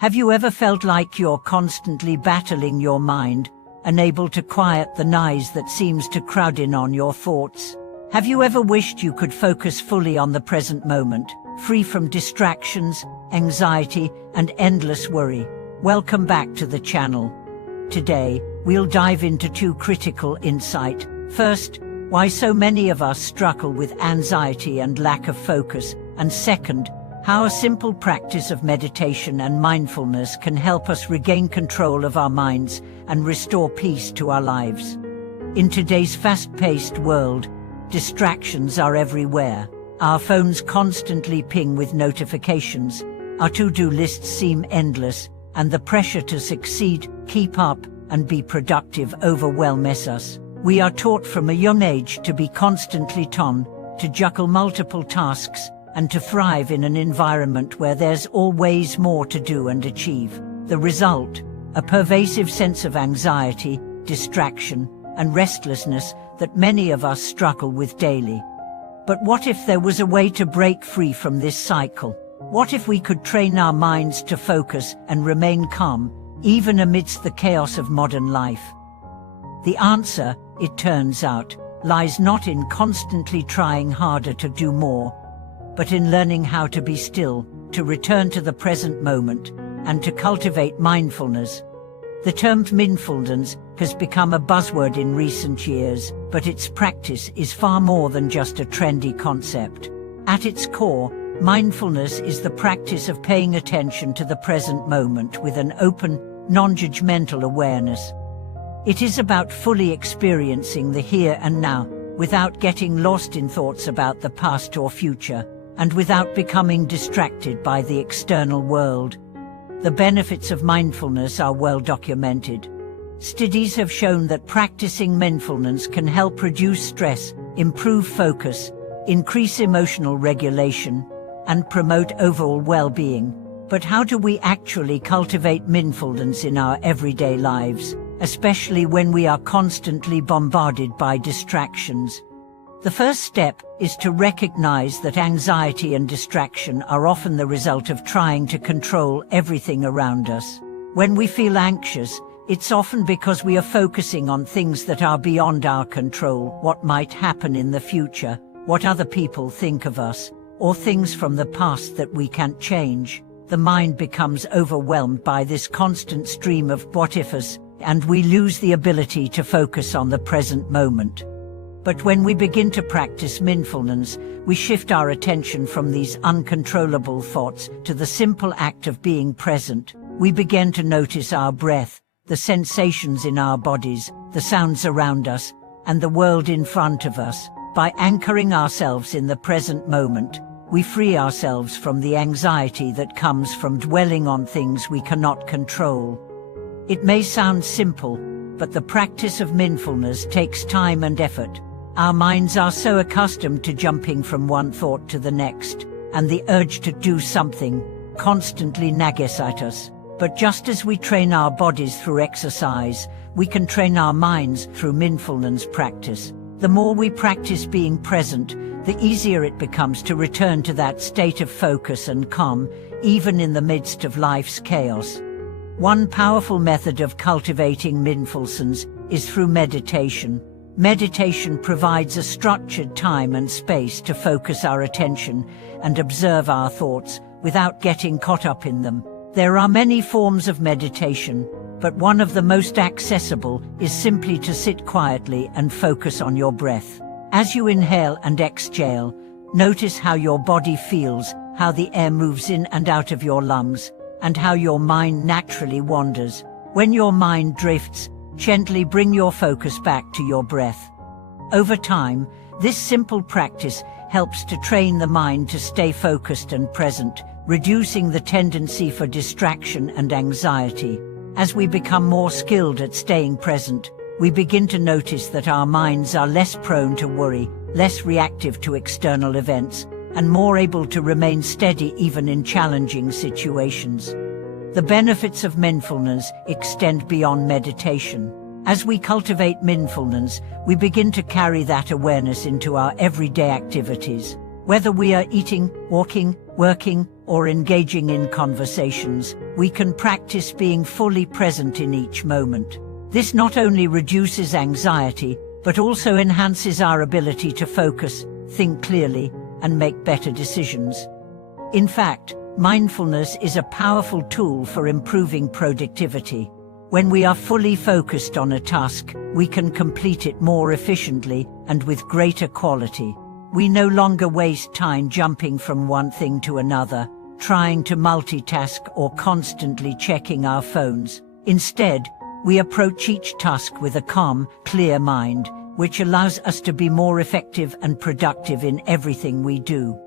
Have you ever felt like you're constantly battling your mind, unable to quiet the noise that seems to crowd in on your thoughts? Have you ever wished you could focus fully on the present moment, free from distractions, anxiety, and endless worry? Welcome back to the channel. Today, we'll dive into two critical insights. First, why so many of us struggle with anxiety and lack of focus, and second, how a simple practice of meditation and mindfulness can help us regain control of our minds and restore peace to our lives. In today's fast-paced world, distractions are everywhere. Our phones constantly ping with notifications, our to-do lists seem endless, and the pressure to succeed, keep up, and be productive overwhelms us. We are taught from a young age to be constantly on, to juggle multiple tasks, and to thrive in an environment where there's always more to do and achieve. The result, a pervasive sense of anxiety, distraction, and restlessness that many of us struggle with daily. But what if there was a way to break free from this cycle? What if we could train our minds to focus and remain calm, even amidst the chaos of modern life? The answer, it turns out, lies not in constantly trying harder to do more, but in learning how to be still, to return to the present moment, and to cultivate mindfulness. The term mindfulness has become a buzzword in recent years, but its practice is far more than just a trendy concept. At its core, mindfulness is the practice of paying attention to the present moment with an open, non-judgmental awareness. It is about fully experiencing the here and now, without getting lost in thoughts about the past or future, and without becoming distracted by the external world. The benefits of mindfulness are well documented. Studies have shown that practicing mindfulness can help reduce stress, improve focus, increase emotional regulation, and promote overall well-being. But how do we actually cultivate mindfulness in our everyday lives, especially when we are constantly bombarded by distractions? The first step is to recognize that anxiety and distraction are often the result of trying to control everything around us. When we feel anxious, it's often because we are focusing on things that are beyond our control: what might happen in the future, what other people think of us, or things from the past that we can't change. The mind becomes overwhelmed by this constant stream of what-ifs, and we lose the ability to focus on the present moment. But when we begin to practice mindfulness, we shift our attention from these uncontrollable thoughts to the simple act of being present. We begin to notice our breath, the sensations in our bodies, the sounds around us, and the world in front of us. By anchoring ourselves in the present moment, we free ourselves from the anxiety that comes from dwelling on things we cannot control. It may sound simple, but the practice of mindfulness takes time and effort. Our minds are so accustomed to jumping from one thought to the next, and the urge to do something constantly nags at us. But just as we train our bodies through exercise, we can train our minds through mindfulness practice. The more we practice being present, the easier it becomes to return to that state of focus and calm, even in the midst of life's chaos. One powerful method of cultivating mindfulness is through meditation. Meditation provides a structured time and space to focus our attention and observe our thoughts without getting caught up in them. There are many forms of meditation, but one of the most accessible is simply to sit quietly and focus on your breath. As you inhale and exhale, notice how your body feels, how the air moves in and out of your lungs, and how your mind naturally wanders. When your mind drifts, gently bring your focus back to your breath. Over time, this simple practice helps to train the mind to stay focused and present, reducing the tendency for distraction and anxiety. As we become more skilled at staying present, we begin to notice that our minds are less prone to worry, less reactive to external events, and more able to remain steady even in challenging situations. The benefits of mindfulness extend beyond meditation. As we cultivate mindfulness, we begin to carry that awareness into our everyday activities. Whether we are eating, walking, working, or engaging in conversations, we can practice being fully present in each moment. This not only reduces anxiety, but also enhances our ability to focus, think clearly, and make better decisions. In fact, mindfulness is a powerful tool for improving productivity. When we are fully focused on a task, we can complete it more efficiently and with greater quality. We no longer waste time jumping from one thing to another, trying to multitask or constantly checking our phones. Instead, we approach each task with a calm, clear mind, which allows us to be more effective and productive in everything we do.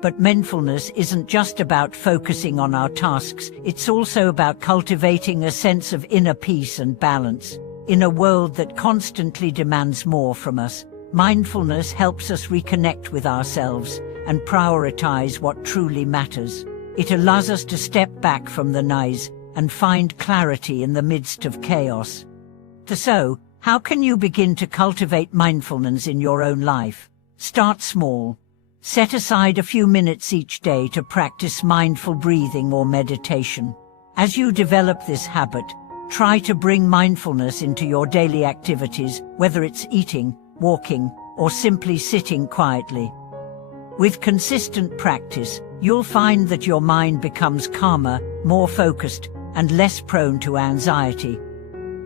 But mindfulness isn't just about focusing on our tasks, it's also about cultivating a sense of inner peace and balance. In a world that constantly demands more from us, mindfulness helps us reconnect with ourselves and prioritize what truly matters. It allows us to step back from the noise and find clarity in the midst of chaos. So, how can you begin to cultivate mindfulness in your own life? Start small. Set aside a few minutes each day to practice mindful breathing or meditation. As you develop this habit, try to bring mindfulness into your daily activities, whether it's eating, walking, or simply sitting quietly. With consistent practice, you'll find that your mind becomes calmer, more focused, and less prone to anxiety.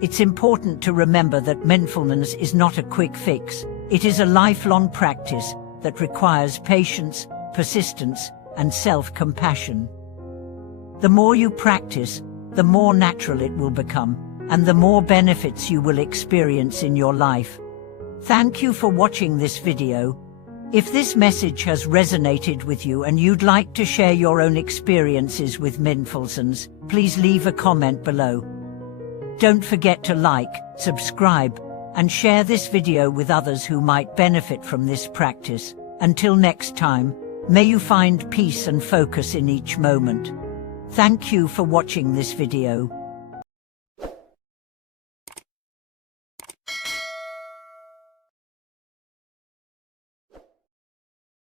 It's important to remember that mindfulness is not a quick fix. It is a lifelong practice that requires patience, persistence, and self-compassion. The more you practice, the more natural it will become, and the more benefits you will experience in your life. Thank you for watching this video. If this message has resonated with you and you'd like to share your own experiences with mindfulness, please leave a comment below. Don't forget to like, subscribe, and share this video with others who might benefit from this practice. Until next time, may you find peace and focus in each moment. Thank you for watching this video.